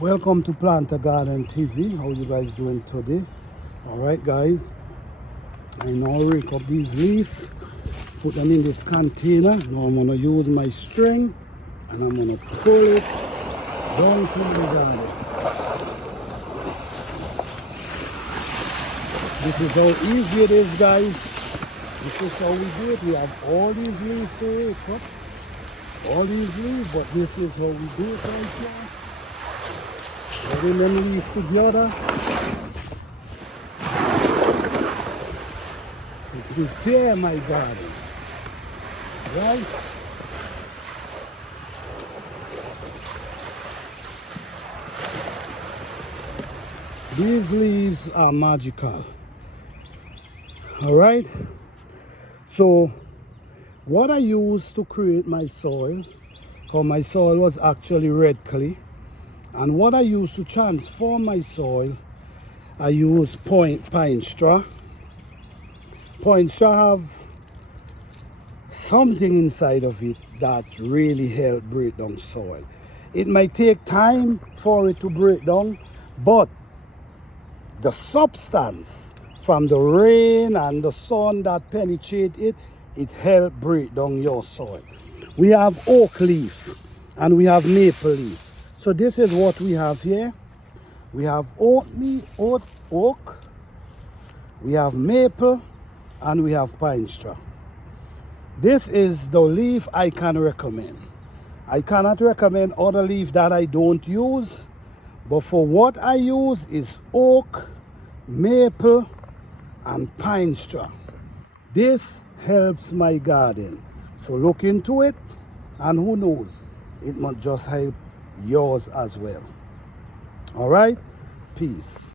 Welcome to Plant a Garden TV. How you guys doing today? All right, guys. I now rake up these leaves, put them in this container. Now I'm gonna use my string and I'm gonna pull it down to the garden. This is how easy it is, guys. This is how we do it. We have all these leaves to rake up, all these leaves, but this is how we do it right here. Putting them leaves together to prepare my garden, right? These leaves are magical, all right? So what I used to create my soil, because my soil was actually red clay, and what I use to transform my soil, I use pine straw. Pine straw have something inside of it that really help break down soil. It might take time for it to break down, but the substance from the rain and the sun that penetrate it, it help break down your soil. We have oak leaf and we have maple leaf. So this is what we have here. We have oak, we have maple, and we have pine straw. This is the leaf I can recommend. I cannot recommend other leaf that I don't use, but for what I use is oak, maple, and pine straw. This helps my garden. So look into it, and who knows, it might just help yours as well. All right, peace.